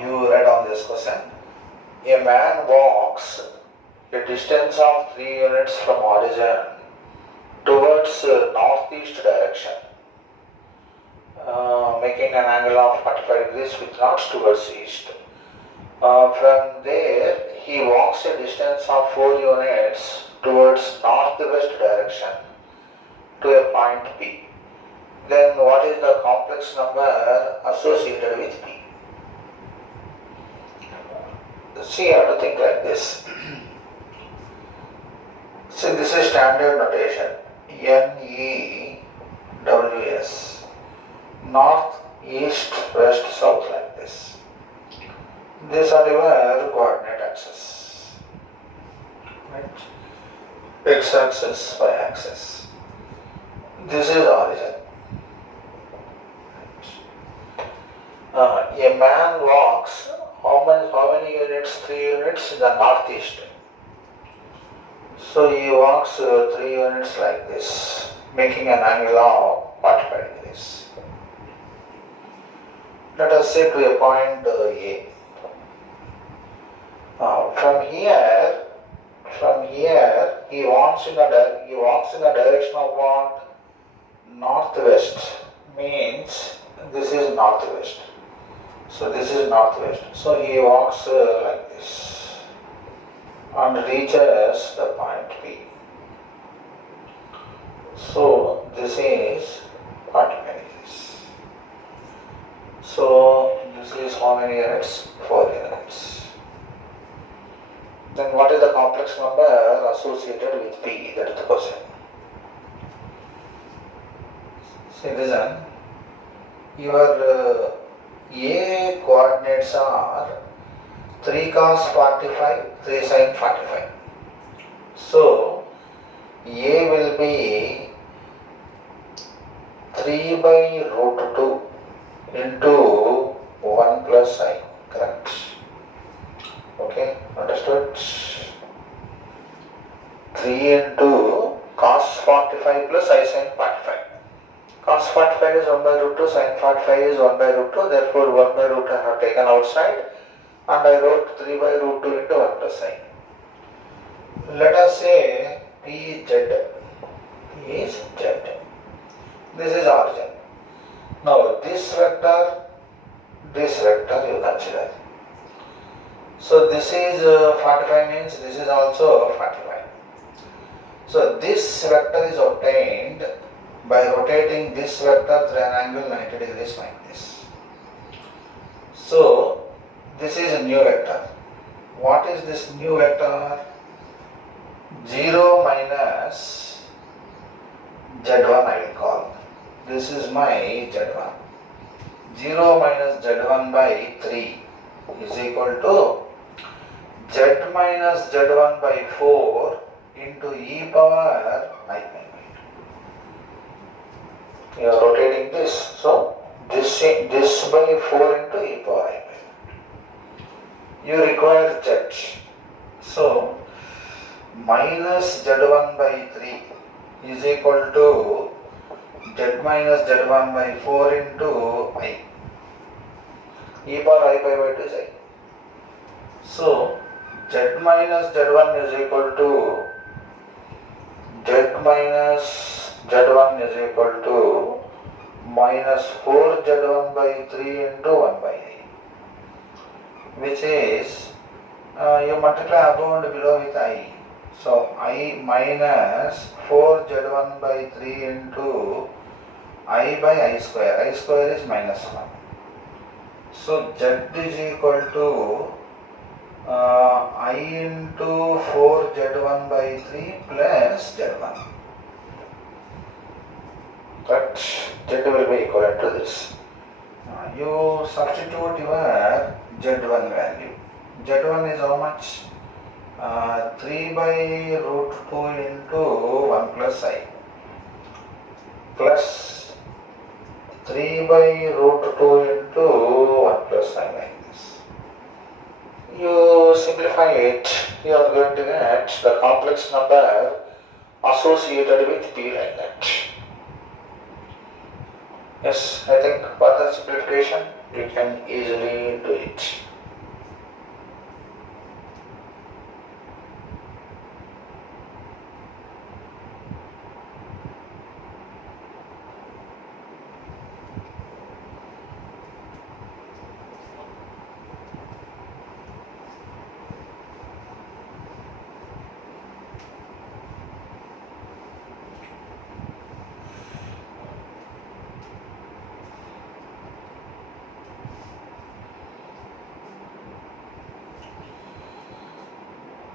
You read on this question. A man walks a distance of 3 units from origin towards northeast direction, making an angle of 45 degrees with north towards east. From there, he walks a distance of 4 units towards northwest direction to a point P. Then what is the complex number associated with P? See, you have to think like this. See, this is standard notation. NEWS. North, east, west, south, like this. These are your coordinate axes. Right? X axis, Y axis. This is origin. A man walks how many units? 3 units in the northeast. So he walks 3 units like this, making an angle of 45 degrees. Let us say to a point A. From here, he walks in the direction of what? Northwest. Means this is northwest. So this is northwest. So he walks like this and reaches the point P. So this is 45 degrees. So this is how many units? 4 units. Then what is the complex number associated with P? That is the question. Citizen, your A coordinates are 3 cos 45, 3 sin 45. So A will be 3 by root 2 into 1 plus I. Correct? Okay, understood? 3 into cos 45 plus I sin 45. Cos 45 is 1 by root 2, sin 45 is 1 by root 2, therefore 1 by root 2 I have taken outside and I wrote 3 by root 2 into 1 plus I. Let us say P is Z. P is Z. This is origin. Now this vector you consider. So this is 45 means this is also 45. So this vector is obtained by rotating this vector through an angle 90 degrees like this. So this is a new vector. What is this new vector? 0 minus Z1 I will call. This is my Z1. 0 minus Z1 by 3 is equal to Z minus Z1 by 4 into e power I. You are rotating this, so this by 4 into e power I. You require Z. So minus Z1 by 3 is equal to Z minus Z1 by 4 into I. E power I by 2 is I. So Z minus Z1 is equal to Z minus Z1 is equal to minus 4 Z1 by 3 into 1 by I, which is you multiply above and below with I. So I minus 4 Z1 by 3 into I by I square. I square is minus 1. So Z is equal to I into 4 Z1 by 3 plus Z1. But Z will be equivalent to this. You substitute your Z1 value. Z1 is how much? 3 by root 2 into 1 plus I plus 3 by root 2 into 1 plus I like this. You simplify it, you are going to get the complex number associated with P like that. Yes, I think further simplification You can easily do it.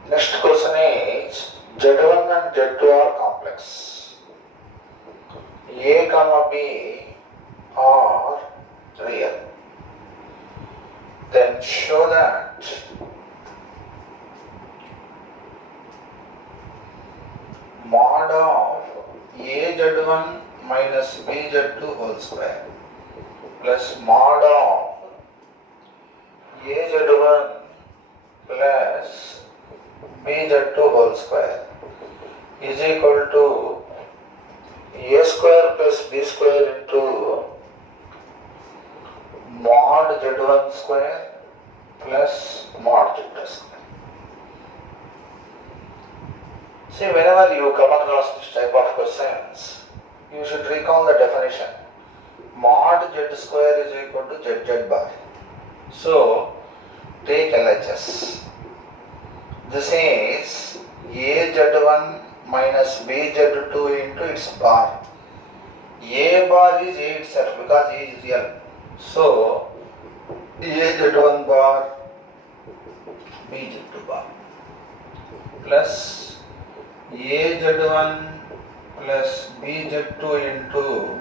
Next question is Z1 and Z2 are complex. A comma B are real. Then show that mod of AZ1 minus BZ2 whole square plus mod of AZ1 plus BZ2 whole square is equal to A square plus B square into mod Z1 square plus mod Z2 square. See, whenever you come across this type of questions, you should recall the definition. Mod Z square is equal to ZZ bar. So, take LHS. This is AZ1 minus BZ2 into its bar. A bar is A itself because A is real. So, AZ1 bar, BZ2 bar plus AZ1 plus BZ2 into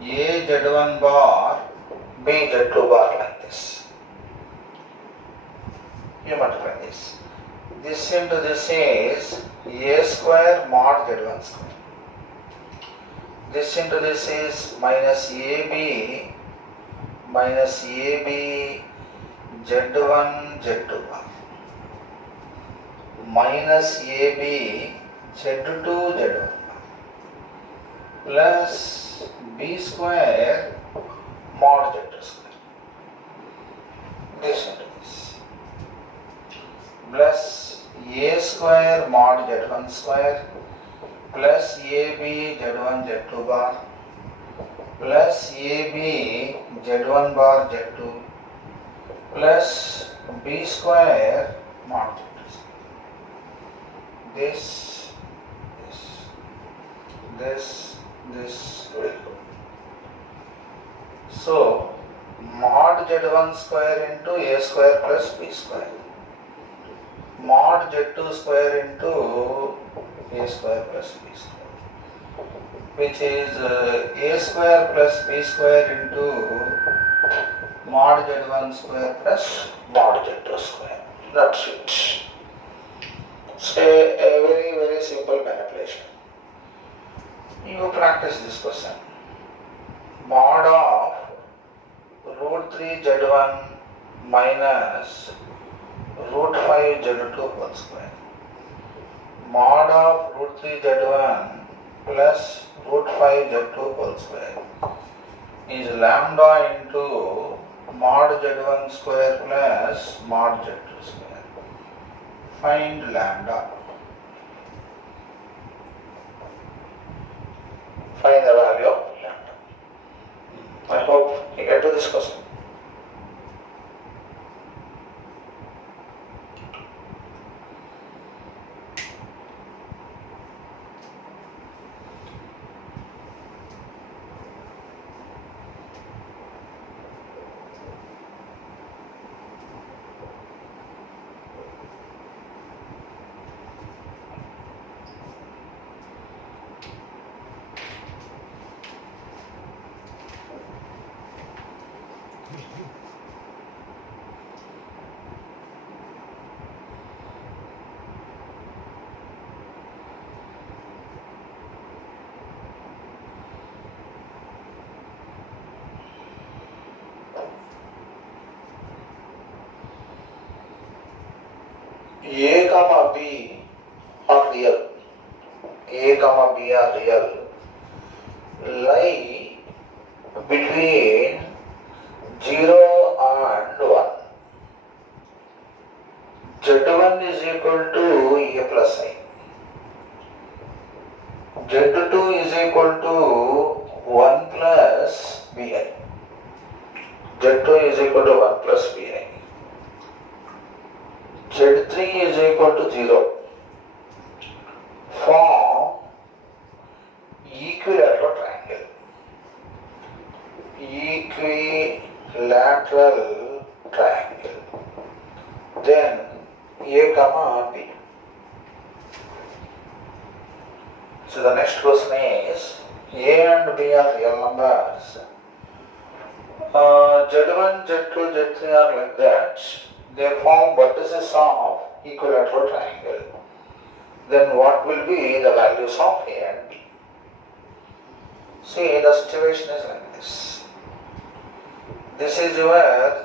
AZ1 bar, BZ2 bar like this. You multiply this. This into this is A square mod Z1 square. This into this is minus AB Z1 Z2 bar minus AB Z2 Z1 bar plus B square mod Z2 square. This into this plus A square mod Z1 square plus AB Z1 Z2 bar plus AB Z1 bar Z2 plus B square mod Z2 square. This will go. So mod Z1 square into A square plus B square. Mod Z2 square into A square plus B square, which is A square plus B square into mod Z1 square plus mod Z2 square. That's it. It's a very simple manipulation. You practice this question. Mod of root 3 Z1 minus root 5 Z2 whole square. Mod of root 3 Z1 plus root 5 Z2 whole square is lambda into mod Z1 square plus mod Z2 square. Find lambda. Find the value of lambda. I hope you get to this question. A comma B are real. A comma B are real. Lie between Z1 is equal to A plus I. Z2 is equal to 1 plus Bi. Z2 is equal to 1 plus Bi. Z3 is equal to 0. Form equilateral triangle. Equilateral triangle. Then A comma B. So the next question is A and B are real numbers. Z1, Z2, Z3 are like that. They form vertices of equilateral triangle. Then what will be the values of A and B? See, the situation is like this. This is your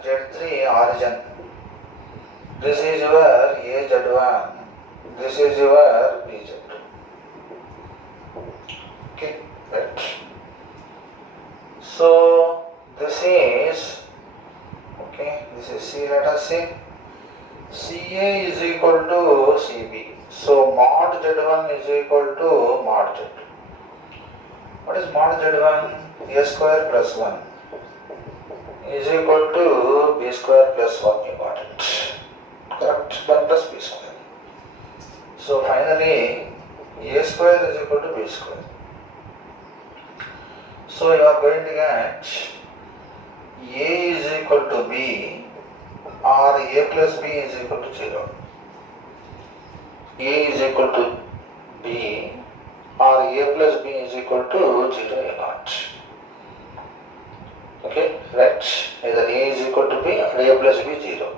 Z3 origin. This is your AZ1. This is your BZ2. Okay, right. So this is, okay, this is C, let us say CA is equal to CB. So mod Z1 is equal to mod Z2. What is mod Z1? A square plus 1 is equal to B square plus 1. You got it. Correct? 1 plus B square. So finally A square is equal to B square. So you are going to get A is equal to B or A plus B is equal to 0. A is equal to B or A plus B is equal to 0 you got. Okay, right. Either A is equal to B or A plus B 0.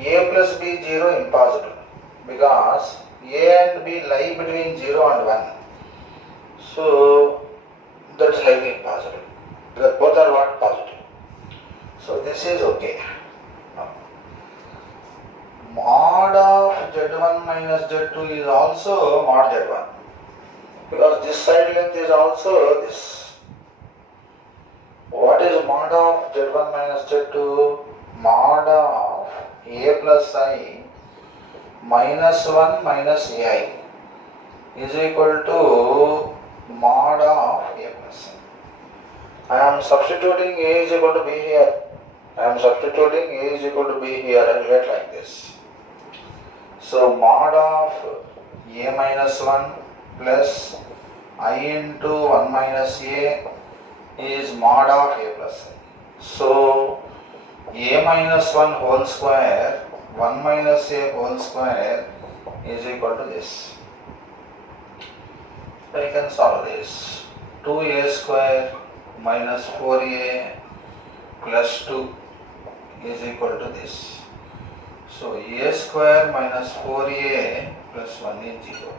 A plus B 0 impossible because A and B lie between 0 and 1. So that is highly impossible because both are what? Positive. So this is okay. Mod of Z1 minus Z2 is also mod Z1 because this side length is also this. What is mod of Z1 minus Z2? Mod of A plus I minus 1 minus AI is equal to mod of A plus I. I am substituting A is equal to B here. I am substituting A is equal to B here and get like this. So mod of A minus 1 plus I into 1 minus A is mod of A plus I. So A minus 1 whole square 1 minus A whole square is equal to this. So you can solve this. 2A square minus 4A plus 2 is equal to this. So A square minus 4A plus 1 is 0.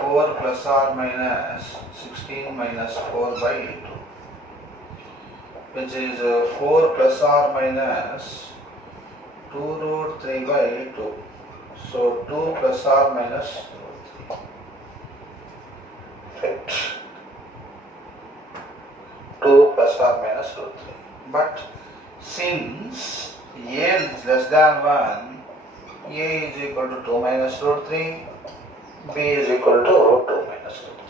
4 plus or minus 16 minus 4 by 2, which is 4 plus or minus 2 root 3 by 2. So 2 plus or minus root 3. Right. 2 plus or minus root 3. But since A is less than 1, A is equal to 2 minus root 3, B is equal to 2 minus root 3.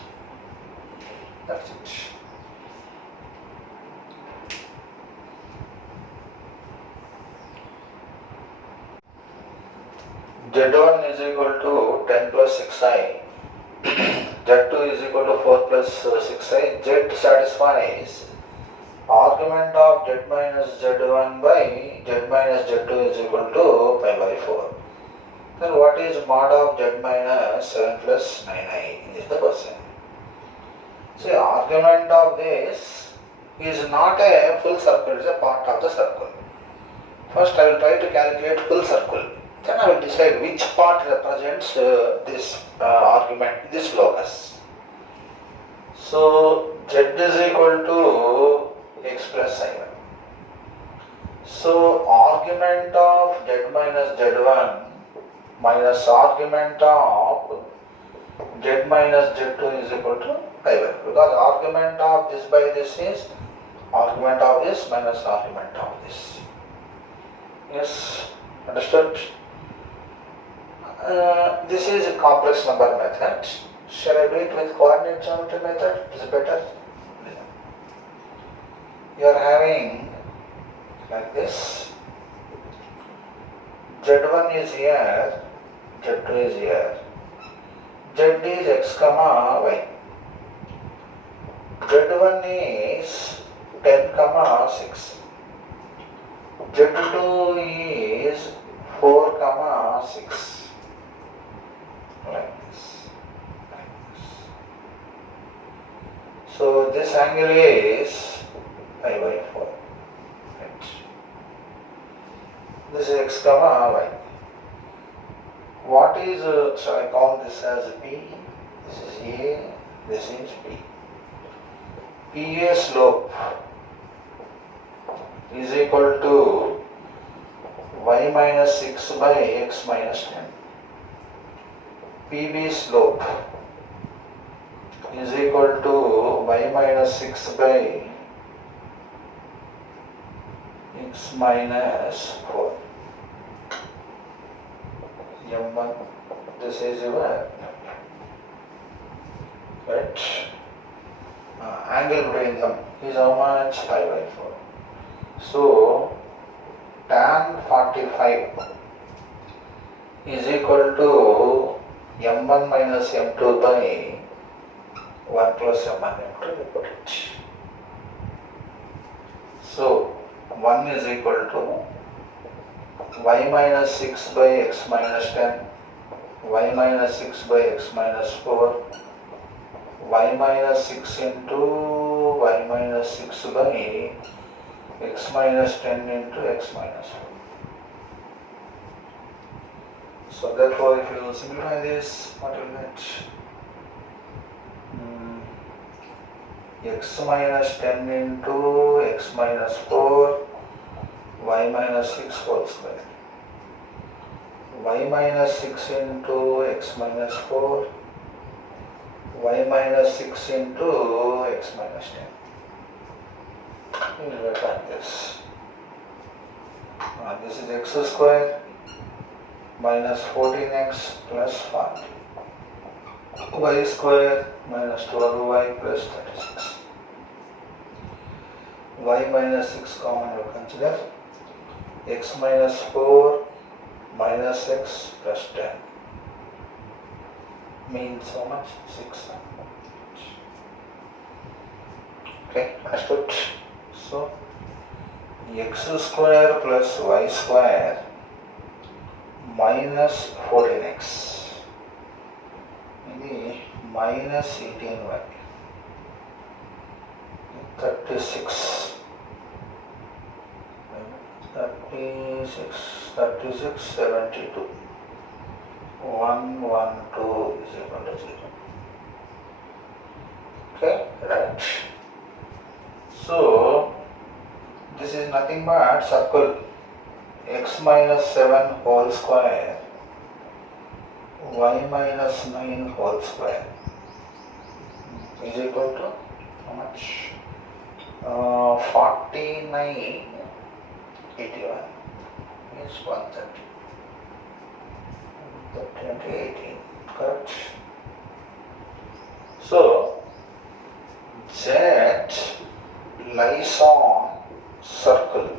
That's it. Z1 is equal to 10 plus 6i. Z2 is equal to 4 plus 6i. Z satisfies argument of Z minus Z1 by Z minus Z2 is equal to pi by 4. Then what is mod of Z minus 7 plus 9i is the question. See, argument of this is not a full circle, it is a part of the circle. First I will try to calculate full circle. Then I will decide which part represents this argument, this locus. So Z is equal to x plus I1. So argument of Z minus Z1 minus argument of Z minus Z2 is equal to I1 because argument of this by this is argument of this minus argument of this. Yes. Understood? This is a complex number method. Shall I do it with coordinate geometry method? Is it better? You are having like this. Z1 is here, Z2 is here. Z is x comma y. Z1 is 10 comma 6. Z2 is 4 comma 6. Like this. So this angle is pi by 4. Right. This is x comma y. What is, shall I call this as P? This is A, this is P. PA slope is equal to y minus 6 by x minus 10. PB slope is equal to y minus 6 by x minus 4. M1, this is your right. Angle between them is how much? Pi by 4. So tan 45 is equal to M1 minus M2 by 1 plus M1 M2, we put it. So 1 is equal to y minus 6 by x minus 10, y minus 6 by x minus 4, y minus 6 into y minus 6 by x minus 10 into x minus 4. So therefore if you simplify this, what will get? X minus 10 into x minus 4, y minus 6 whole square. Y minus 6 into x minus 4, y minus 6 into x minus 10. We will write like this. This is x square minus 14x plus 40. Y square minus 12y plus 36. Y minus 6 common you consider. X minus 4 minus x plus 10 means how much? 6. Okay, understood? So x square plus y square minus 14x ఇది minus 18y 36 72 112 is equal to 0. Okay, right. So this is nothing but circle x minus 7 whole square y minus 9 whole square is equal to how much? 49 81 means 130. 18, correct? So Z lies on circle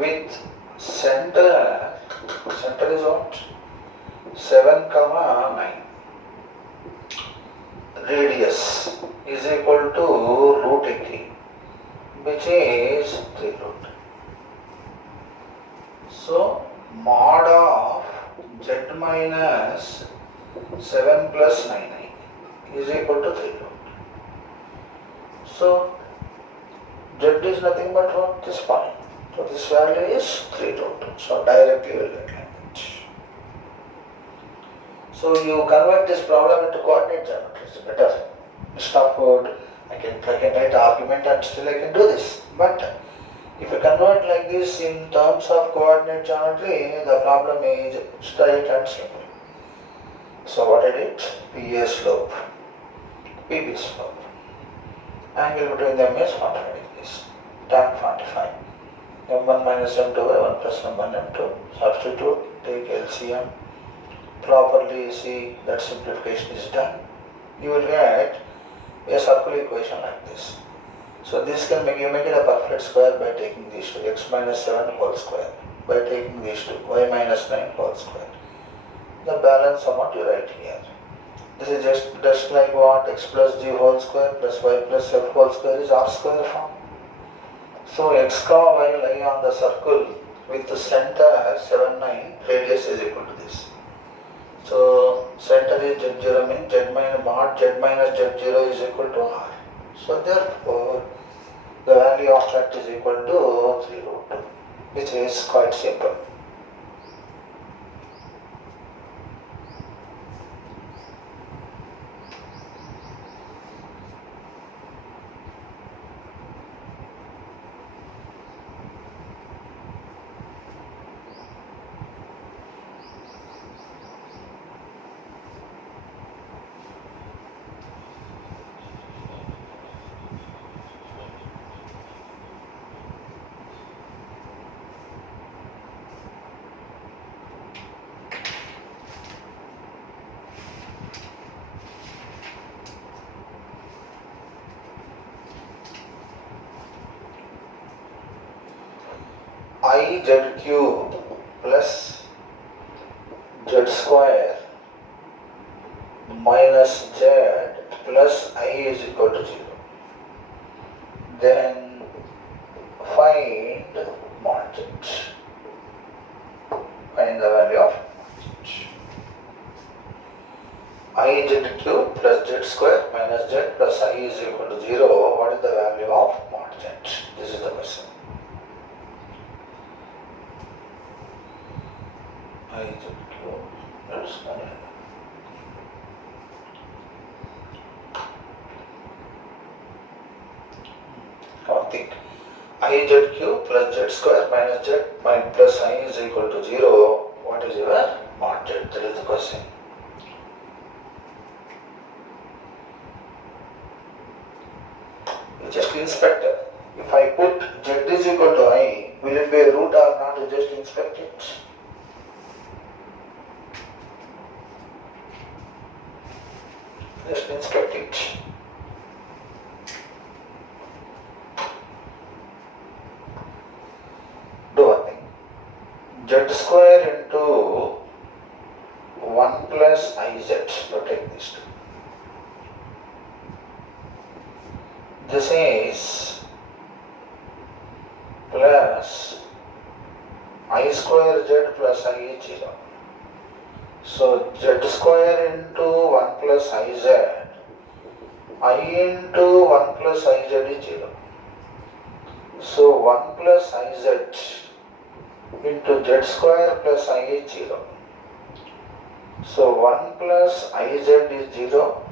with center is what? 7, 9. Radius is equal to root 80, which is 3 root. So mod of z minus 7 plus 9i is equal to 3 root. So z is nothing but what? This point. So this value is 3 root. So directly we will get like that. So you convert this problem into coordinate geometry. It's better. Instead of I can write the argument and still I can do this. But if you convert like this in terms of coordinate geometry, the problem is straight and simple. So what I did? PA slope, PB slope. Angle between them is 45 degrees. Tan 45. m1 minus m2 by 1 plus m1 m2. Substitute, take LCM, properly see that simplification is done. You will get a circle equation like this. So this can make, you make it a perfect square by taking these two, x minus 7 whole square, by taking these two, y minus 9 whole square. The balance amount you write here. This is just like what? X plus g whole square plus y plus f whole square is r square form. So x comma y lie on the circle with the center 7, 9, radius is equal to this. So center is z0 means z minus mod z minus z0 is equal to r. So therefore the value of that is equal to 3 root 2, which is quite simple. I z cube plus z square minus z plus I is equal to 0. Then find mod z. Find the value of z. I z cube plus z square minus z plus I is equal to 0. What is the value of mod z? This is the question. I z cube plus think I z cube plus z square minus z plus I is equal to 0. What is your mod z? That is the question. You just inspect it. If I put z is equal to I, will it be a root or not? You just inspect it. Just inspect it. Do one thing. Z square into 1 plus Iz. So take this two. This is plus I square z plus I is 0. So z square into 1 plus Iz, I into 1 plus Iz is 0. So 1 plus Iz into z square plus I is 0. So 1 plus Iz is 0,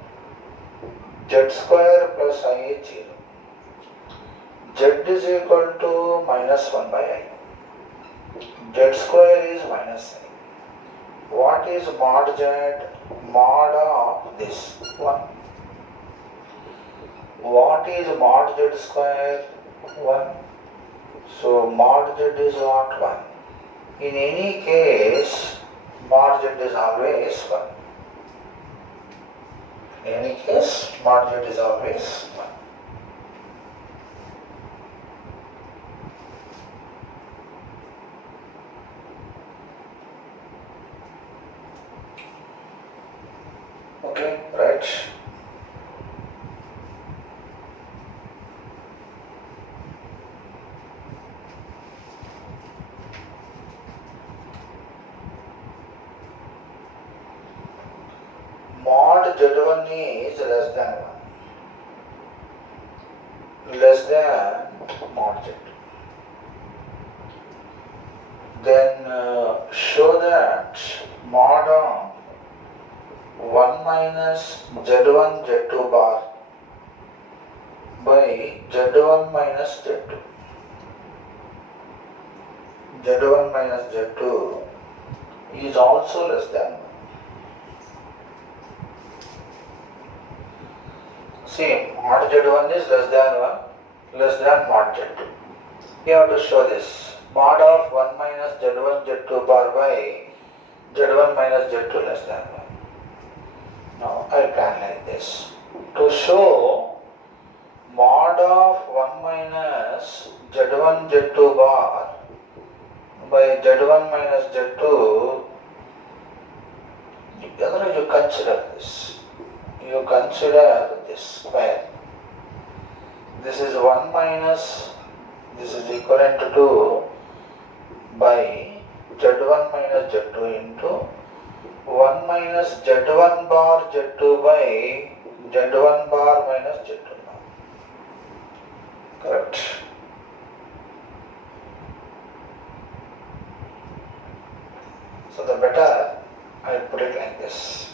z square plus I is 0. Z is equal to minus 1 by I. Z square is minus I. What is mod z? Mod of this 1. What is mod z square? 1. So mod z is what? 1. In any case, mod z is always 1. In any case, mod z is always 1. Okay, right. Mod z1 is less than 1. Less than mod z. Then show that mod of 1 minus z1 z2 bar by z1 minus z2. z1 minus z2 is also less than 1. See, mod z1 is less than 1, less than mod z2. You have to show this. Mod of 1 minus Z1 Z2 bar by Z1 minus Z2 less than 1. Now I will plan like this. To show mod of 1 minus Z1 Z2 bar by Z1 minus Z2, you consider this. You consider this square. This is 1 minus, this is equivalent to 2 by Z1 minus Z2 into 1 minus Z1 bar Z2 by Z1 bar minus Z2 bar. Correct. So the better I will put it like this.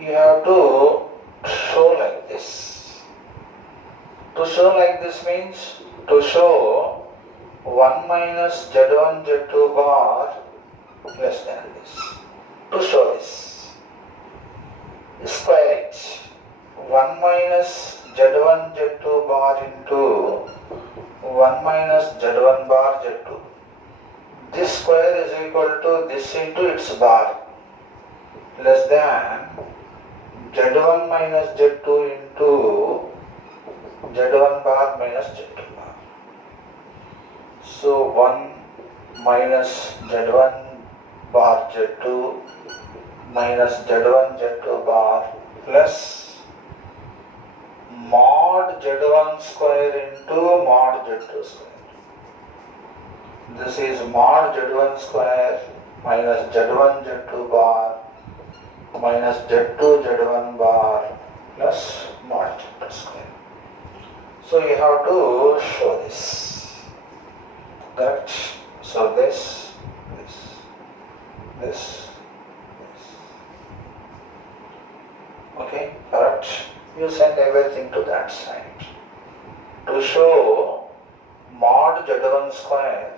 You have to show like this. To show like this means to show 1 minus Z1 Z2 bar less than this. To show this. Square it. 1 minus Z1 Z2 bar into 1 minus Z1 bar Z2. This square is equal to this into its bar less than Z1 minus Z2 into Z1 bar minus Z2 bar. So 1 minus Z1 bar Z2 minus Z1 Z2 bar plus mod Z1 square into mod Z2 square. This is mod Z1 square minus Z1 Z2 bar minus Z2 Z1 bar plus mod Z2 square. So you have to show this. Correct? So this. Okay, correct? You send everything to that side. To show mod Z1 square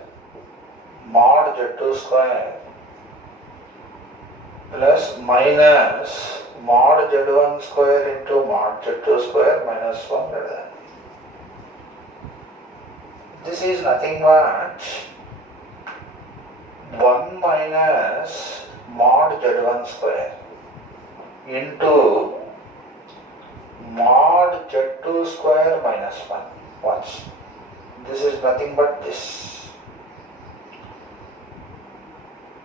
mod Z2 square plus minus mod Z1 square into mod Z2 square minus 1 greater than. This is nothing but 1 minus mod Z1 square into mod Z2 square minus 1. Watch. This is nothing but this.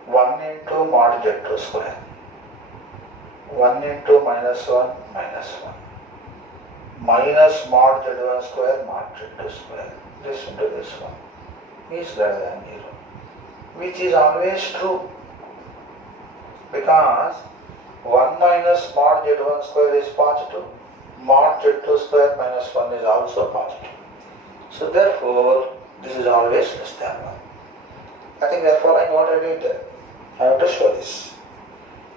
1 into mod Z2 square. 1 into minus 1 minus 1. Minus mod Z1 square mod Z2 square. This into this one is greater than 0. Which is always true. Because 1 minus mod Z1 square is positive. Mod Z2 square minus 1 is also positive. So therefore, this is always less than 1. I think they are following what I did there. I have to show this.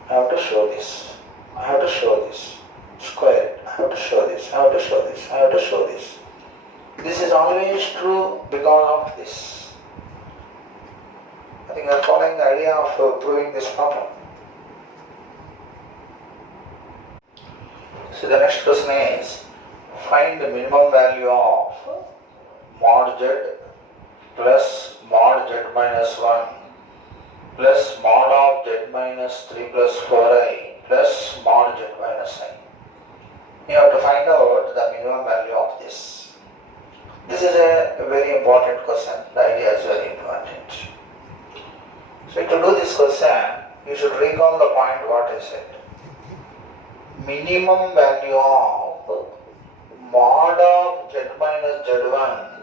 I have to show this. I have to show this. Square it. I have to show this. I have to show this. I have to show this. This is always true because of this. I think they are following the idea of proving this problem. So the next question is, find the minimum value of mod Z plus mod Z minus 1 plus mod of Z minus 3 plus 4i plus mod Z minus I. You have to find out the minimum value of this. This is a very important question. The idea is very important. So to do this question, you should recall the point what I said. Minimum value of mod of Z minus Z1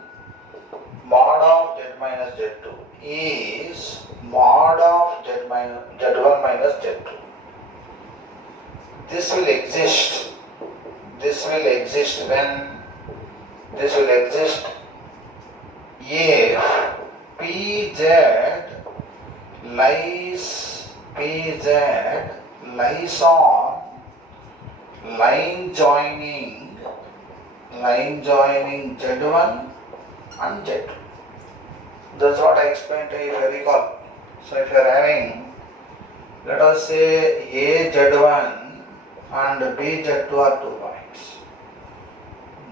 mod of Z minus Z2 is mod of Z1 minus Z2. This will exist. This will exist when this will exist if PZ lies on line joining Z1 and Z2. That's what I explained to you if you recall. So if you are having, let us say A Z1 and B Z2 are 2 points.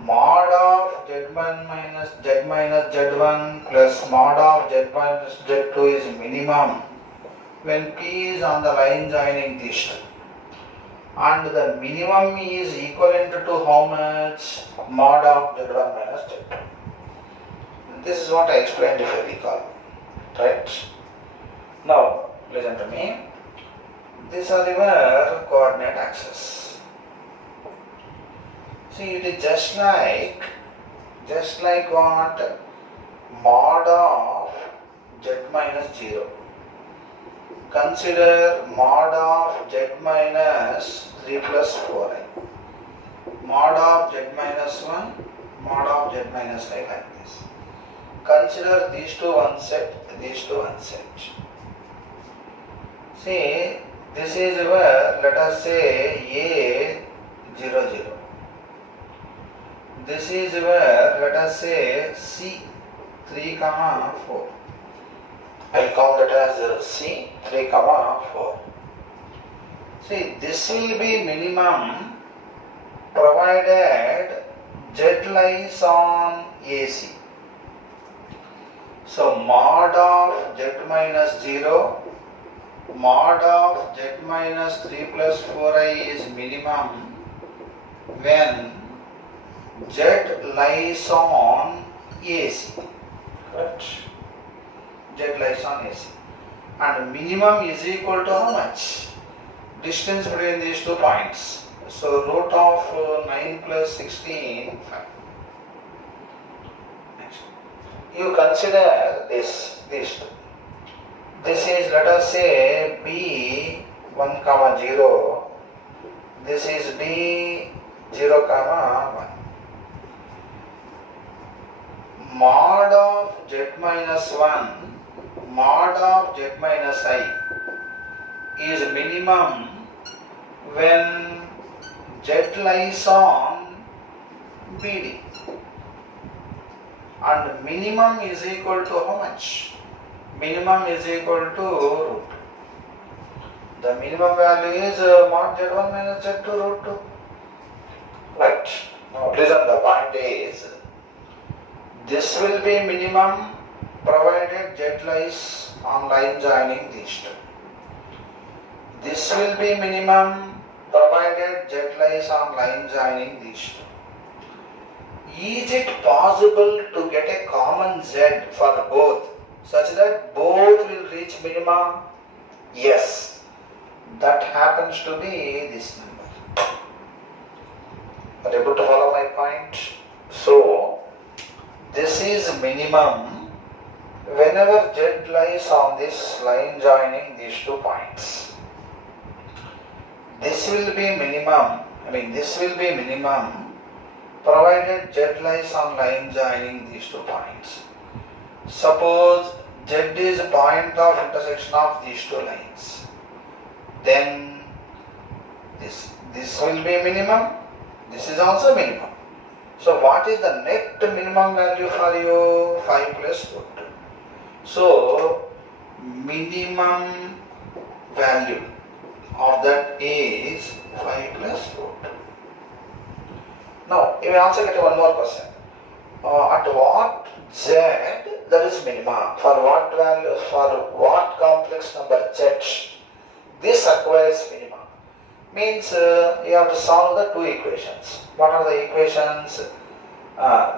mod of Z1 minus Z1 plus mod of Z1 minus Z2 is minimum when P is on the line joining these two. And the minimum is equivalent to how much? Mod of Z1 minus Z2. This is what I explained if you recall. Right? Now, listen to me. These are your coordinate axes. See, it is just like what? Mod of Z minus 0. Consider mod of Z minus 3 plus 4i. Mod of Z minus 1, mod of Z minus I like this. Consider these two one set, these two one set. See, this is where, let us say, A 0 0. This is where, let us say, C 3 comma 4. I will call that as C 3 comma 4. See, this will be minimum provided Z lies on AC. So, mod of Z minus 0, mod of Z minus 3 plus 4i is minimum when Z lies on AC. Correct? Z lies on AC. And minimum is equal to how much? Distance between these 2 points. So, root of 9 plus 16, 5. Next. You consider these two. This is, let us say, B 1 comma 0. This is D 0 comma 1. Mod of Z minus 1, mod of Z minus I is minimum when Z lies on BD. And minimum is equal to how much? Minimum is equal to root. The minimum value is mod Z1 minus Z2 root 2. Right. Now listen, the point is, this will be minimum provided Z lies on line joining these two. This will be minimum provided Z lies on line joining these two. Is it possible to get a common Z for both such that both will reach minimum? Yes. That happens to be this number. Are you able to follow my point? So, this is minimum whenever Z lies on this line joining these 2 points. This will be minimum, provided Z lies on line joining these 2 points. Suppose Z is a point of intersection of these 2 lines. Then this will be minimum, this is also minimum. So what is the net minimum value for you? 5 plus root 2. So minimum value of that is 5 plus root 2. Now you may also get one more question. At what Z that is minimum? For what value? For what complex number Z? This requires minimum. Means you have to solve the 2 equations. What are the equations?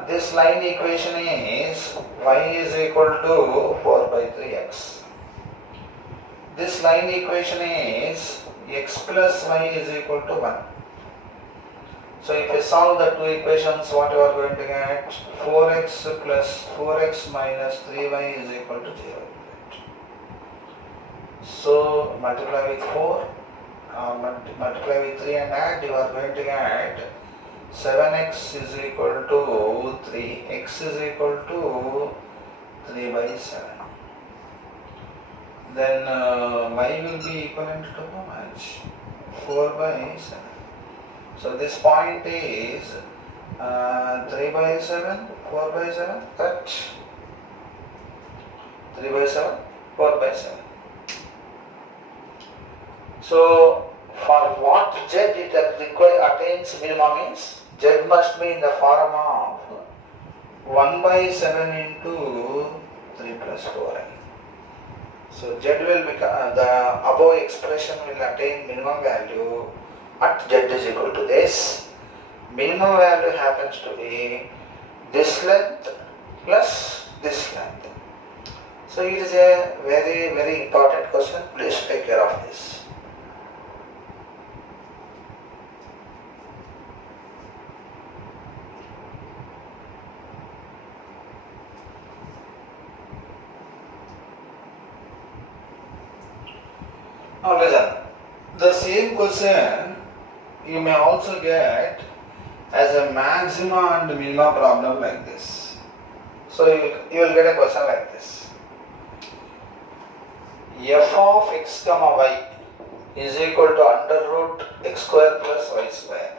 This line equation is y is equal to 4 by 3x. This line equation is x plus y is equal to 1. So if you solve the 2 equations, what you are going to get? 4x plus 4x minus 3y is equal to 0. So multiply with 4, multiply with 3 and add, you are going to get 7x is equal to 3, x is equal to 3 by 7. Then y will be equivalent to how much? 4 by 7. So this point is 3 by 7, 4 by 7, that 3 by 7, 4 by 7. So for what Z it attains minimum means Z must be in the form of 1 by 7 into 3 plus 4i. So Z will become, the above expression will attain minimum value at Z is equal to this. Minimum value happens to be this length plus this length. So it is a very, very important question. Please take care of this. Now listen, the same question you may also get as a maxima and minima problem like this. So you will get a question like this. F of x comma y is equal to under root x square plus y square.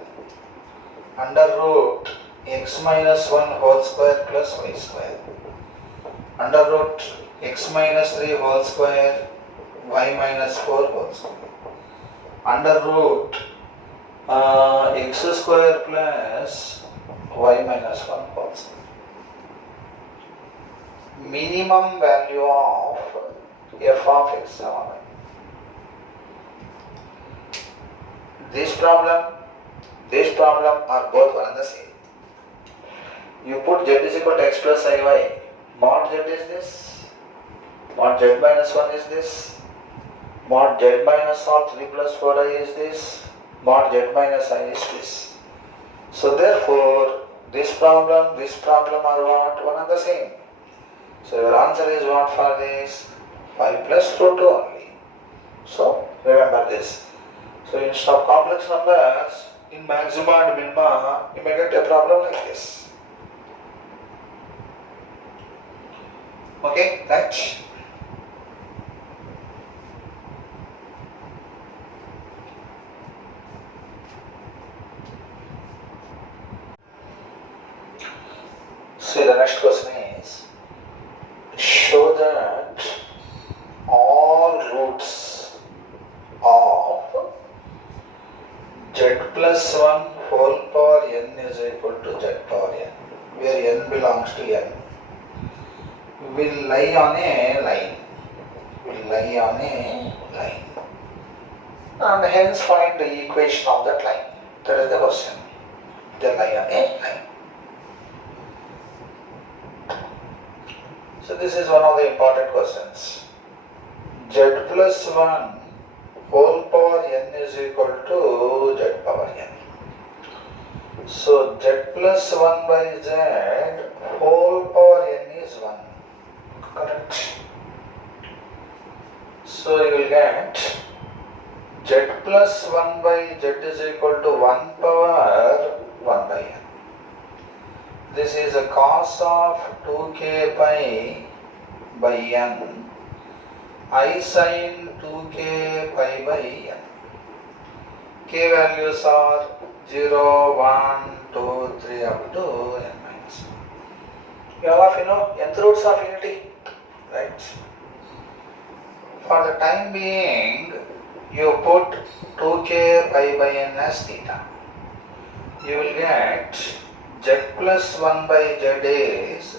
Under root x minus 1 whole square plus y square. Under root x minus 3 whole square y minus 4 whole square. Under root x square plus y minus 1 whole square. Minimum value of f of x comma y. This problem are both one and the same. You put z is equal to x plus iy. Mod z is this. Mod z minus 1 is this. Mod z minus of 3 plus 4i is this. Mod z minus I is this. So therefore, this problem are what? One and the same. So your answer is what for this? 5 plus root 2 only. So remember this. So instead of complex numbers, in maxima and minima, you may get a problem like this. Okay, right? See, the next question is, show that all roots of z plus 1 whole power n is equal to z power n, where n belongs to n, will lie on a line. And hence find the equation of that line. That is the question. They lie on a line. So this is one of the important questions. Z plus 1 whole power n is equal to z power n. So z plus 1 by z whole power n is 1. Correct. So you will get z plus 1 by z is equal to 1 power 1 by n. This is a cos of 2k pi by n, I sin 2k pi by n. K values are 0, 1, 2, 3 up to n minus 1. You all of you know nth roots of unity, right? For the time being, you put 2k pi by n as theta. You will get z plus 1 by z is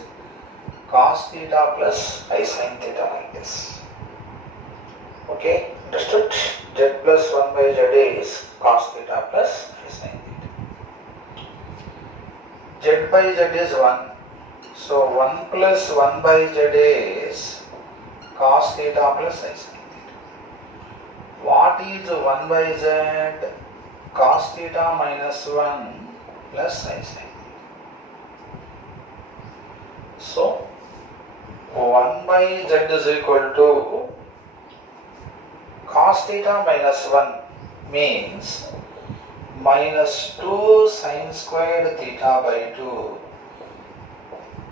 cos theta plus I sin theta like this. Okay, understood? Z plus 1 by z is cos theta plus I sin theta. Z by z is 1. So 1 plus 1 by z is cos theta plus I sin theta. What is 1 by z? Cos theta minus 1 plus I sin theta. So 1 by z is equal to cos theta minus 1 means minus 2 sin squared theta by 2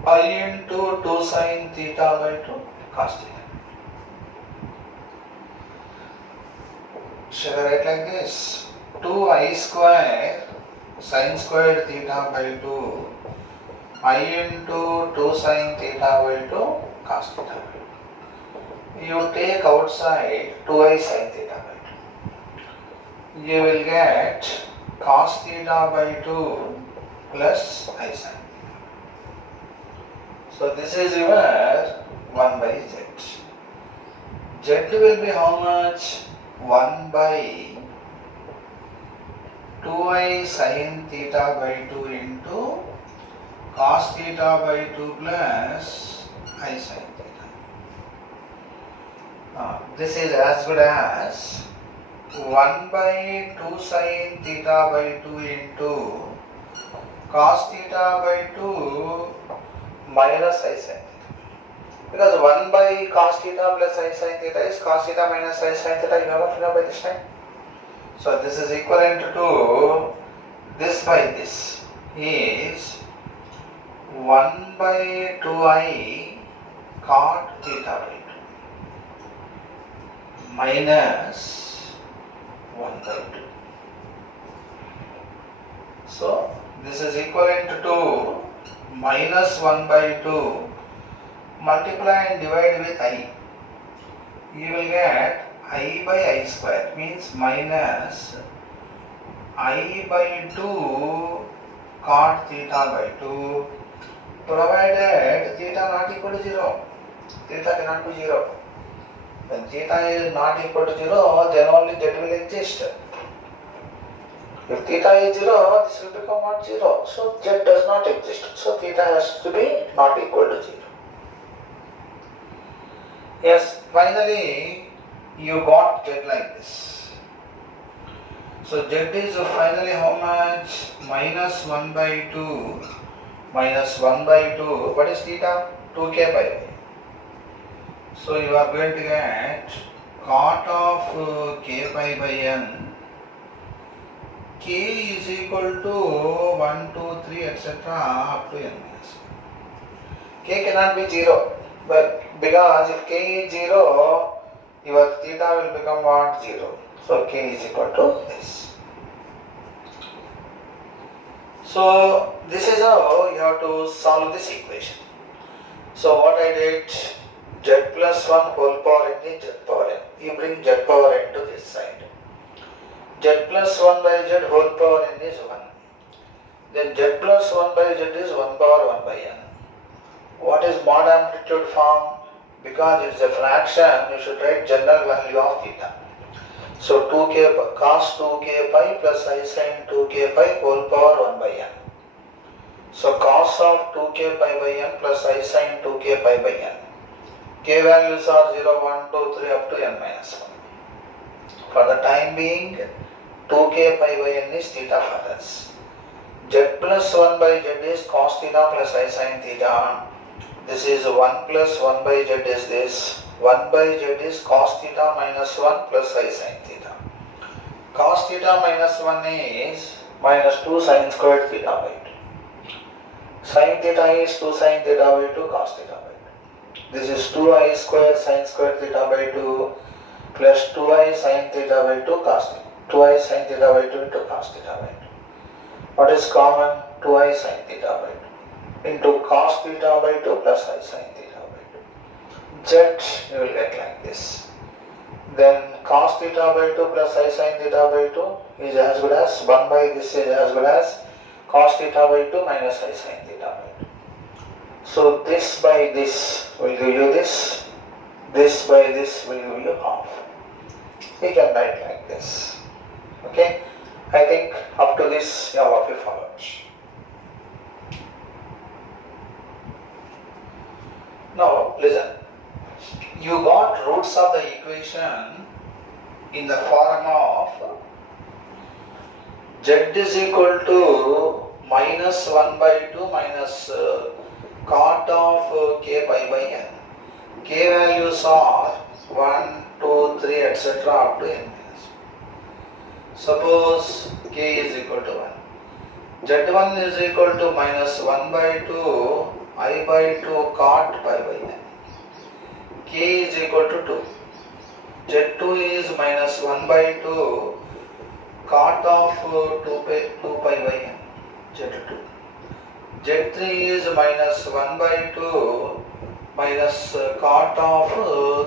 I into 2 sin theta by 2 cos theta. Shall I write like this? 2i square sin squared theta by 2 I into 2 sin theta by 2 cos theta by 2. You take outside 2i sin theta by 2. You will get cos theta by 2 plus I sin. So this is your 1 by z. Z will be how much? 1 by 2i sin theta by 2 into cos theta by 2 plus I sin theta. This is as good as 1 by 2 sin theta by 2 into cos theta by 2 minus I sin theta. Because 1 by cos theta plus I sin theta is cos theta minus I sin theta. You have to know by this time. So this is equivalent to this by this is 1 by 2i cot theta by 2 minus 1 by 2. So this is equivalent to minus 1 by 2 multiply and divide with I. You will get I by I square means minus I by 2 cot theta by 2 provided theta not equal to 0. Theta cannot be 0. When theta is not equal to 0, then only z will exist. If theta is 0, this will become not 0. So z does not exist. So theta has to be not equal to 0. Yes, finally you got z like this. So z is finally how much? Minus 1 by 2 minus 1 by 2. What is theta? 2k pi by. So you are going to get cot of k pi by n. K is equal to 1, 2, 3 etc. up to n minus 1. K cannot be 0. But because if k is 0, your theta will become what? 0. So k is equal to this. So this is how you have to solve this equation. So what I did, z plus 1 whole power n is z power n. You bring z power n to this side. Z plus 1 by z whole power n is 1. Then z plus 1 by z is 1 power 1 by n. What is mod amplitude form? Because it is a fraction, you should write general value of theta. So 2k cos 2k pi plus I sin 2k pi whole power 1 by n. So cos of 2k pi by n plus I sin 2k pi by n. K values are 0, 1, 2, 3 up to n minus 1. For the time being, 2k pi by n is theta for us. Z plus 1 by z is cos theta plus I sin theta. This is 1 plus 1 by z is this. 1 by z is cos theta minus 1 plus I sin theta. Cos theta minus 1 is minus 2 sin squared theta by 2. Sin theta is 2 sin theta by 2 cos theta by 2. This is 2i square sin squared theta by 2 plus 2i sin theta by 2 cos theta. 2i sin theta by 2 into cos theta by 2. What is common? 2i sin theta by 2 into cos theta by 2 plus I sin theta by 2. Z you will get like this. Then cos theta by 2 plus I sin theta by 2 is as good as 1 by this is as good as cos theta by 2 minus I sin theta by 2. So this by this will give you this. This by this will give you half. We can write like this. Okay? I think up to this you have already followed. Now listen. You got roots of the equation in the form of z is equal to minus 1 by 2 minus cot of k pi by n. K values are 1, 2, 3 etc. up to n minus 1. Suppose k is equal to 1. Z1 is equal to minus 1 by 2 I by 2 cot pi by n. K is equal to 2. Z2 is minus 1 by 2 cot of 2 pi by n. Z2. Z3 is minus 1 by 2 minus cot of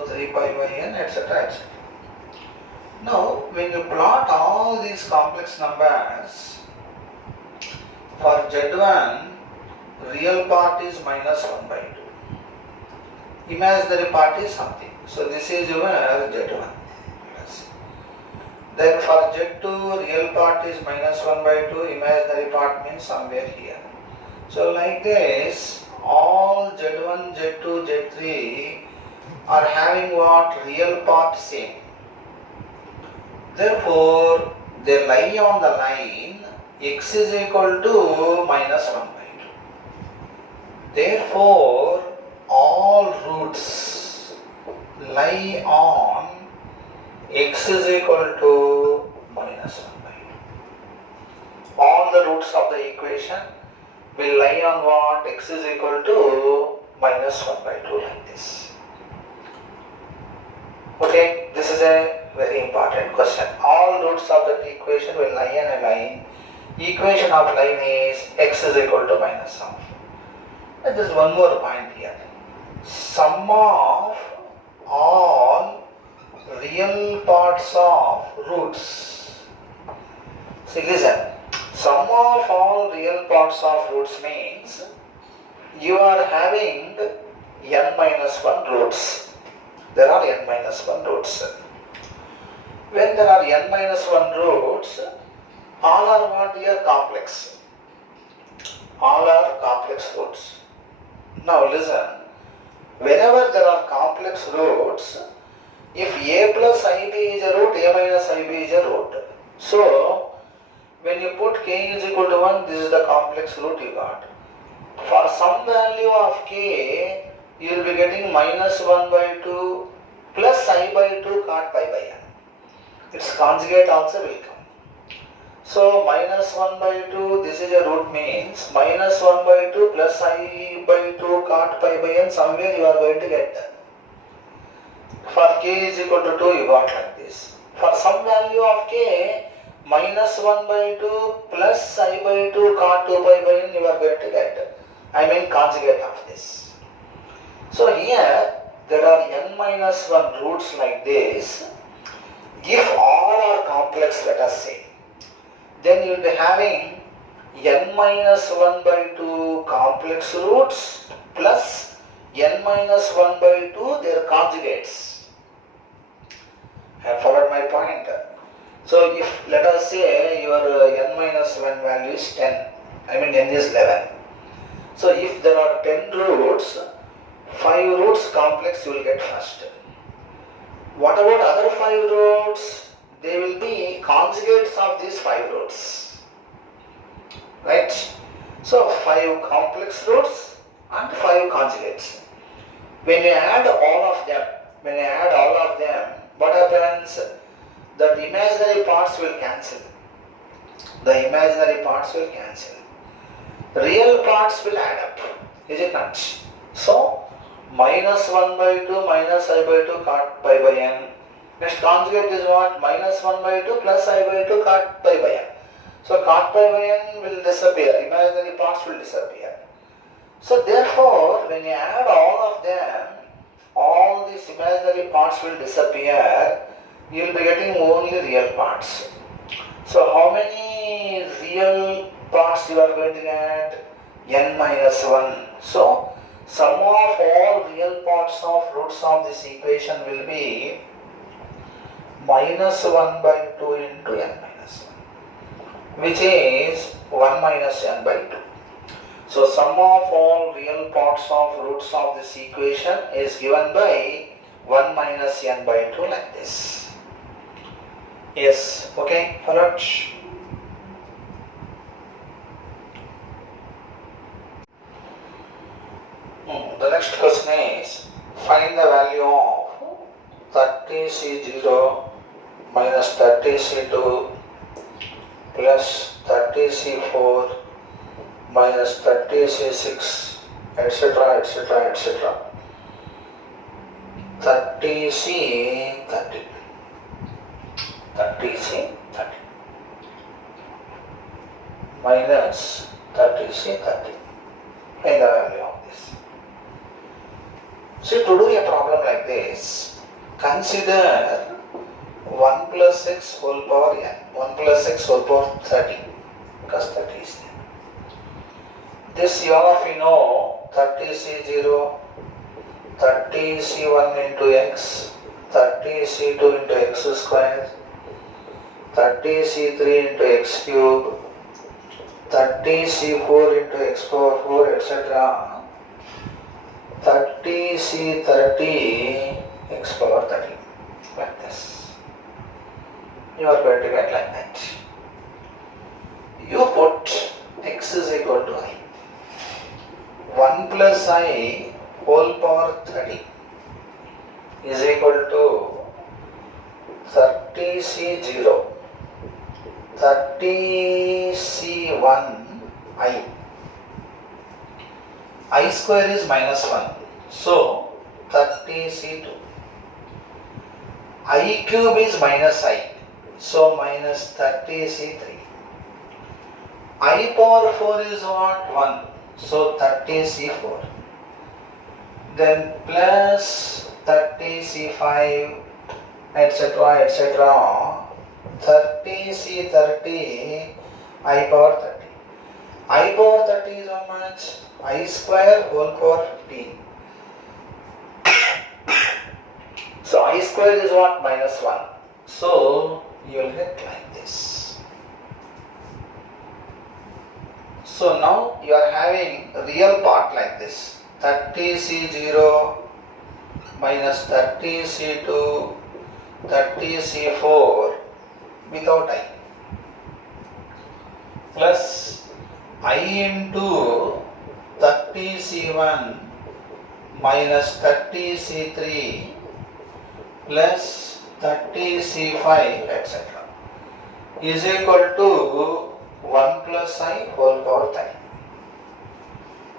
3 pi by n etc. etc. Now when you plot all these complex numbers, For Z1, real part is minus 1 by 2. Imaginary part is something. So this is your Z1. Yes. Then for Z2, real part is minus 1 by 2. Imaginary part means somewhere here. So like this, all Z1, Z2, Z3 are having what? Real part same. Therefore, they lie on the line x is equal to minus 1 by 2. Therefore, all roots lie on x is equal to minus 1 by 2. All the roots of the equation will lie on what? X is equal to minus 1 by 2 like this. Okay, this is a very important question. All roots of that equation will lie on a line. Equation of line is x is equal to minus 1. And there is one more point here. Sum of all real parts of roots. See, listen. Sum of all real parts of roots means you are having n minus 1 roots. There are n minus 1 roots. When there are n minus 1 roots, all are what here? Complex. All are complex roots. Now listen, whenever there are complex roots, if a plus ib is a root, a minus ib is a root. So, when you put k is equal to 1, this is the complex root you got. For some value of k, you will be getting minus 1 by 2 plus I by 2 cot pi by n. Its conjugate also will come. So, minus 1 by 2, this is a root means minus 1 by 2 plus I by 2 cot pi by n, somewhere you are going to get that. For k is equal to 2, you got like this. For some value of k, minus 1 by 2 plus I by 2 cot 2 pi by n, you are going to get. I mean conjugate of this. So here, there are n minus 1 roots like this. If all are complex, let us say, then you will be having n minus 1 by 2 complex roots plus n minus 1 by 2 their conjugates. Have followed my point? So if let us say your n minus 1 value is 10, I mean n is 11. So if there are 10 roots, 5 roots complex you will get first. What about other 5 roots? They will be conjugates of these 5 roots. Right? So 5 complex roots and 5 conjugates. When you add all of them, what happens? That imaginary parts will cancel. The imaginary parts will cancel. Real parts will add up. Is it not? So, minus 1 by 2 minus I by 2 cot pi by n. Next conjugate is what? Minus 1 by 2 plus I by 2 cot pi by n. So, cot pi by n will disappear. Imaginary parts will disappear. So, therefore, when you add all of them, all these imaginary parts will disappear. You will be getting only real parts. So, how many real parts you are going to get? N minus 1. So, sum of all real parts of roots of this equation will be minus 1 by 2 into n minus 1, which is 1 minus n by 2. So, sum of all real parts of roots of this equation is given by 1 minus n by 2 like this. Yes, okay, followed. The next question is, find the value of 30C0 minus 30C2 plus 30C4 minus 30C6 etc. etc. etc. 30C30 30C30 minus 30C30. Find the value of this. So to do a problem like this, consider 1 plus x whole power n, 1 plus x whole power 30, because 30 is there. This you all of you know 30C0, 30C1 into x, 30C2 into x square, 30C3 into x cube, 30C4 into x power 4, etc. 30C30 x power 30, like this. You are going to get like that. You put x is equal to I. 1 plus I whole power 30 is equal to 30C0, 30C1 I square is minus 1, so 30C2. I cube is minus I, so minus 30C3. I power 4 is what? 1, so 30C4. Then plus 30C5, etc., etc. 30C30 I power 30. I power 30 is how much? I square whole power 15. So I square is what? Minus 1. So you will get like this. So now you are having a real part like this. 30C0 minus 30C2, 30C4 without I, plus I into 30C1 minus 30C3 plus 30C5, etc. is equal to 1 plus I whole power 30.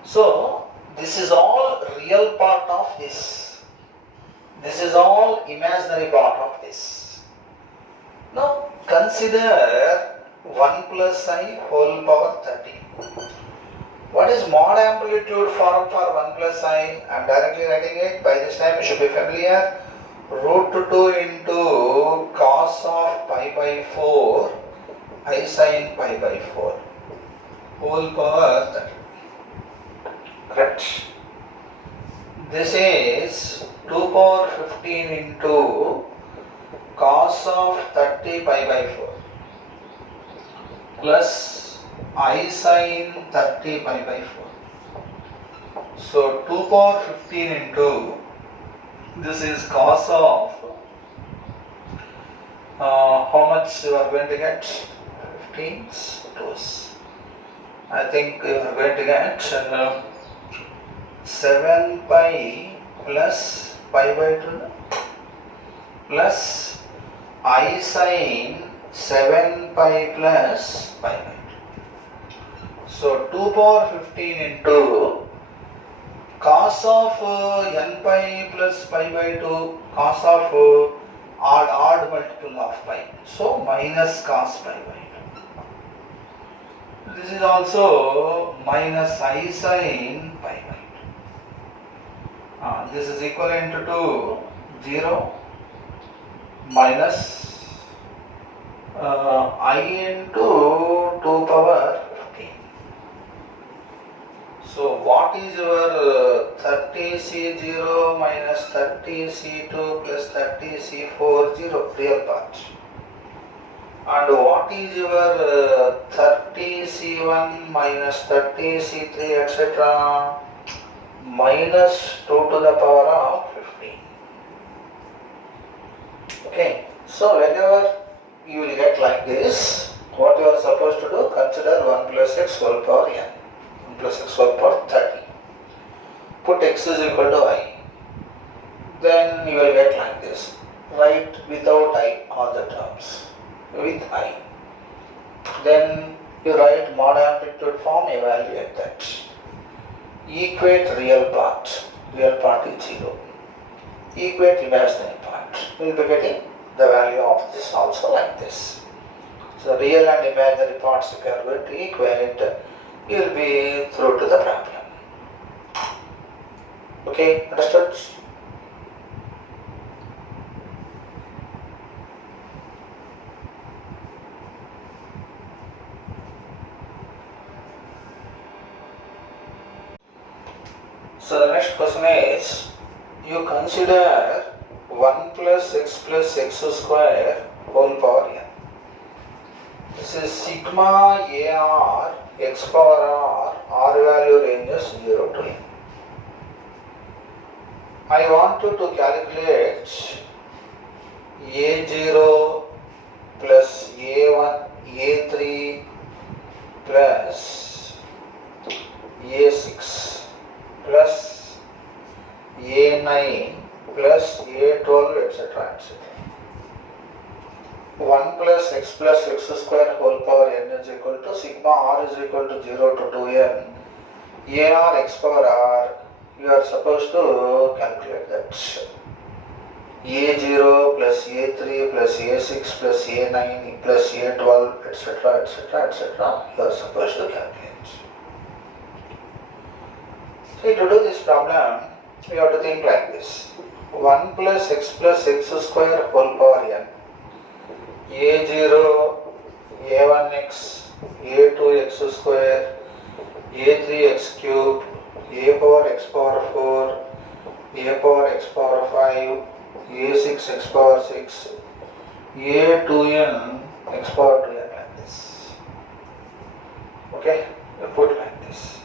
So this is all real part of this. This is all imaginary part of this. Now consider 1 plus I whole power 30. What is mod amplitude form for 1 plus I? I am directly writing it. By this time you should be familiar. Root 2 into cos of pi by 4 I sin pi by 4 whole power 30. Correct. This is 2 power 15 into cos of 30 pi by 4 plus I sin 30 pi by 4. So 2 power 15 into, this is cos of, how much you are going to get? 15 2s. I think you are going to get 7 pi plus pi by 2 plus I sin 7 pi plus pi by 2. So 2 power 15 into cos of n pi plus pi by 2, cos of odd multiple of pi, so minus cos pi by 2. This is also minus I sin pi by 2. This is equivalent to 0 minus I into 2 power 15. So what is your 30C0 minus 30C2 plus 30C4 0 real part? And what is your 30C1 minus 30C3 etc. minus 2 to the power of 15. Okay, so whenever you will get like this, what you are supposed to do, consider 1 plus x whole power n, 1 plus x whole power 30. Put x is equal to I. Then you will get like this. Write without I all the terms, with I. Then you write mod amplitude form, evaluate that. Equate real part is 0. Equate imaginary part. You will be getting the value of this also like this. So real and imaginary parts if you are going to equate, you will be through to the problem. Okay, understood? question is, you consider 1 plus x square whole power n. This is sigma AR x power r value ranges 0 to n. I want you to calculate A0 plus A1, A3 plus A6 plus A9 plus A12 etc. 1 plus x square whole power n is equal to sigma r is equal to 0 to 2n AR x power r. You are supposed to calculate that. A0 plus A3 plus A6 plus A9 plus A12 etc. You are supposed to calculate. So to do this problem, you have to think like this. 1 plus x square whole power n. A0, A1x, A2x square, A3x cube, A power x power 4, A power x power 5, A6 x power 6, A2n x power 2n like this. Okay, you put like this.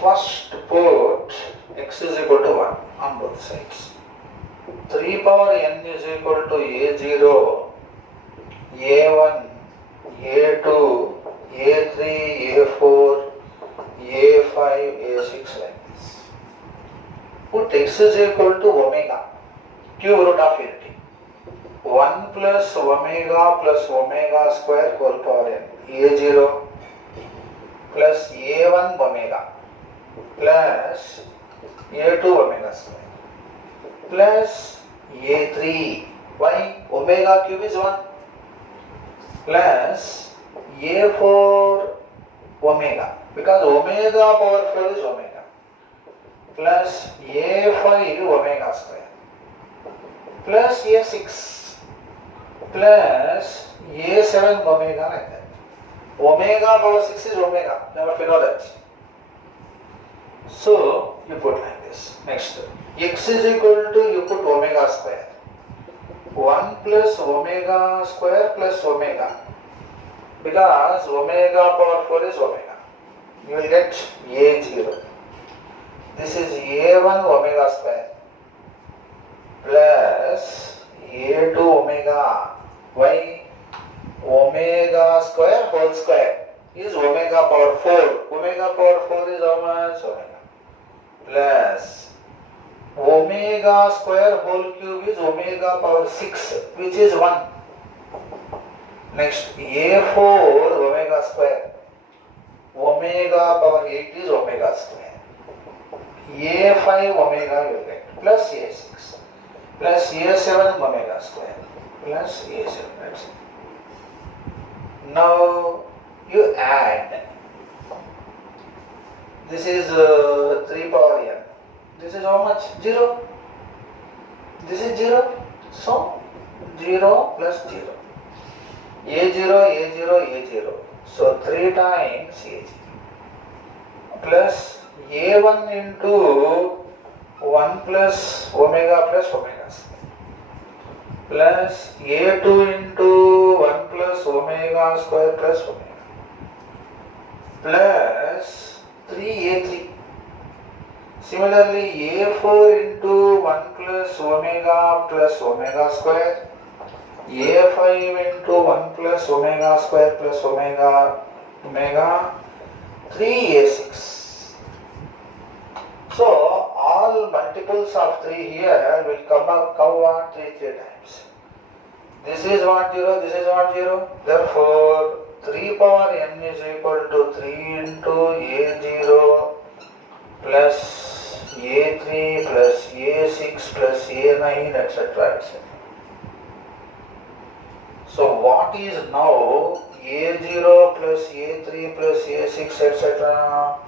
First put x is equal to 1 on both sides. 3 power n is equal to A0, A1, A2, A3, A4, A5, A6 like this. Put x is equal to omega, cube root of unity. 1 plus omega square whole power n. A0 plus A1 omega plus A2 omega square plus A3. Why? Omega cube is 1 plus A4 omega, because omega power 4 is omega, plus A5 omega square plus A6 plus A7 omega like that. Omega power 6 is omega. Never you know that. So you put like this. Next, x is equal to, you put omega square. 1 plus omega square plus omega, because omega power 4 is omega. You will get A0. This is A1 omega square plus A2 omega. Why? Omega square whole square is omega power 4. Omega power 4 is how much? Omega. Plus omega square whole cube is omega power 6, which is 1. Next, A4 omega square. Omega power 8 is omega square. A5 omega you will get plus A6 plus A7 omega square plus A7. That's it. Now you add. This is 3 power n. This is how much? 0. This is 0. So 0 plus 0. A0. So 3 times A0 plus A1 into 1 plus omega square plus A2 into 1 plus omega square plus omega plus 3A3. Similarly, A4 into 1 plus omega square, A5 into 1 plus omega square plus omega, 3A6. So, all multiples of 3 here will come out 3 times. This is what 0, this is what 0. Therefore, 3 power n is equal to 3 into A0 plus A3 plus A6 plus A9 etc. So what is now A0 plus A3 plus A6 etc.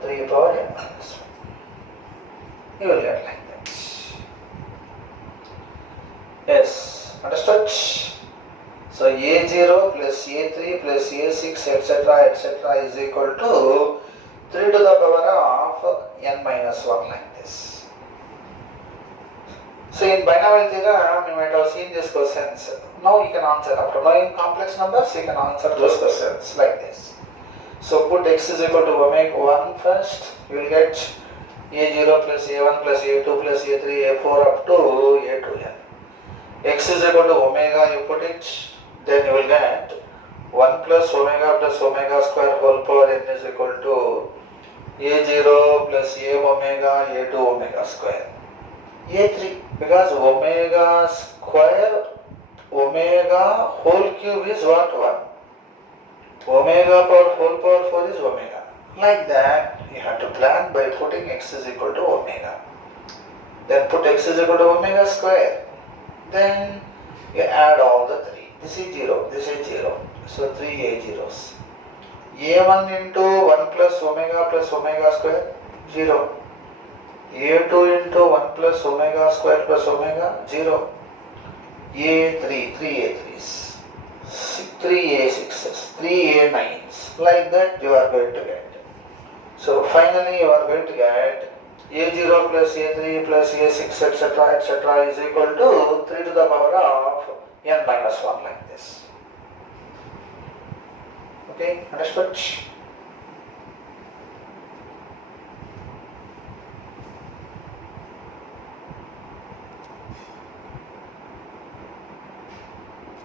3 power n minus 1. You will get like that. Yes, understood? So A0 plus A3 plus A6 etc. is equal to 3 to the power of of n minus 1 like this. So in binomial theorem, you might have seen these questions. Now you can answer. After knowing complex numbers, you can answer those questions like this. So put x is equal to omega 1 first. You will get a0 plus a1 plus a2 plus a3 a4 up to a2n. X is equal to omega, you put it, then you will get 1 plus omega square whole power n is equal to a0 plus a omega a2 omega square. A3, because omega square, omega whole cube is what? 1. Omega power whole power 4 is omega. Like that, you have to plan by putting x is equal to omega. Then put x is equal to omega square. Then you add all the 3. This is 0, this is 0. So 3 a0s. a1 into 1 plus omega square, 0. a2 into 1 plus omega square plus omega, 0. a3, 3 a3s. 3 a6s, 3 a9s. Like that you are going to get. So finally you are going to get a0 plus a3 plus a6 etc. is equal to 3 to the power of n minus 1 like this. Okay, understood?